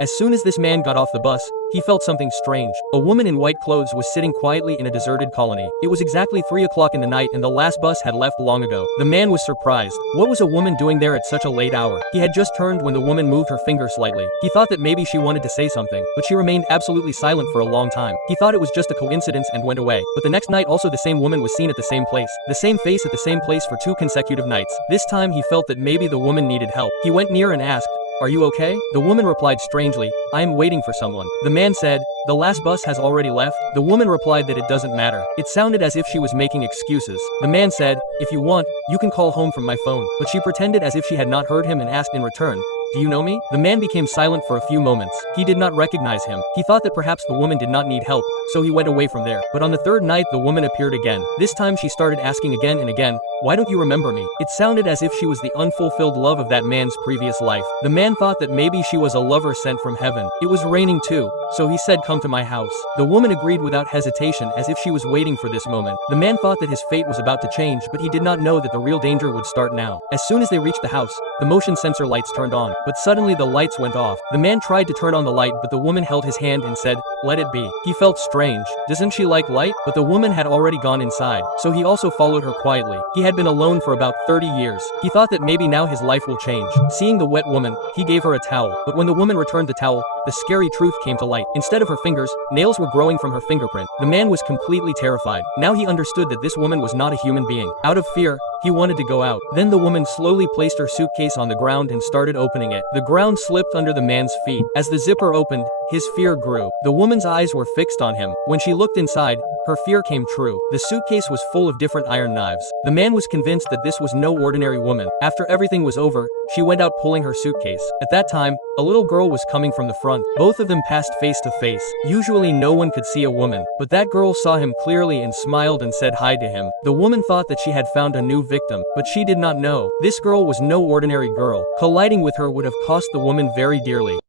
As soon as this man got off the bus, he felt something strange. A woman in white clothes was sitting quietly in a deserted colony. It was exactly 3 o'clock in the night and the last bus had left long ago. The man was surprised. What was a woman doing there at such a late hour? He had just turned when the woman moved her finger slightly. He thought that maybe she wanted to say something, but she remained absolutely silent for a long time. He thought it was just a coincidence and went away. But the next night also the same woman was seen at the same place. The same face at the same place for 2 consecutive nights. This time he felt that maybe the woman needed help. He went near and asked, "Are you okay?" The woman replied strangely, "I am waiting for someone." The man said, "The last bus has already left?" The woman replied that it doesn't matter. It sounded as if she was making excuses. The man said, "If you want, you can call home from my phone." But she pretended as if she had not heard him and asked in return, "Do you know me?" The man became silent for a few moments. He did not recognize him. He thought that perhaps the woman did not need help, so he went away from there. But on the 3rd night the woman appeared again. This time she started asking again and again, "Why don't you remember me?" It sounded as if she was the unfulfilled love of that man's previous life. The man thought that maybe she was a lover sent from heaven. It was raining too, so he said, "Come to my house." The woman agreed without hesitation as if she was waiting for this moment. The man thought that his fate was about to change, but he did not know that the real danger would start now. As soon as they reached the house, the motion sensor lights turned on, but suddenly the lights went off. The man tried to turn on the light, but the woman held his hand and said, "Let it be." He felt strange. Doesn't she like light? But the woman had already gone inside, so he also followed her quietly. He had been alone for about 30 years. He thought that maybe now his life will change. Seeing the wet woman, he gave her a towel, but when the woman returned the towel, the scary truth came to light. Instead of her fingers, nails were growing from her fingerprint. The man was completely terrified. Now he understood that this woman was not a human being. Out of fear, he wanted to go out. Then the woman slowly placed her suitcase on the ground and started opening it. The ground slipped under the man's feet. As the zipper opened, his fear grew. The woman's eyes were fixed on him. When she looked inside, her fear came true. The suitcase was full of different iron knives. The man was convinced that this was no ordinary woman. After everything was over, she went out pulling her suitcase. At that time, a little girl was coming from the front. Both of them passed face to face. Usually no one could see a woman, but that girl saw him clearly and smiled and said hi to him. The woman thought that she had found a new victim, but she did not know. This girl was no ordinary girl. Colliding with her would have cost the woman very dearly.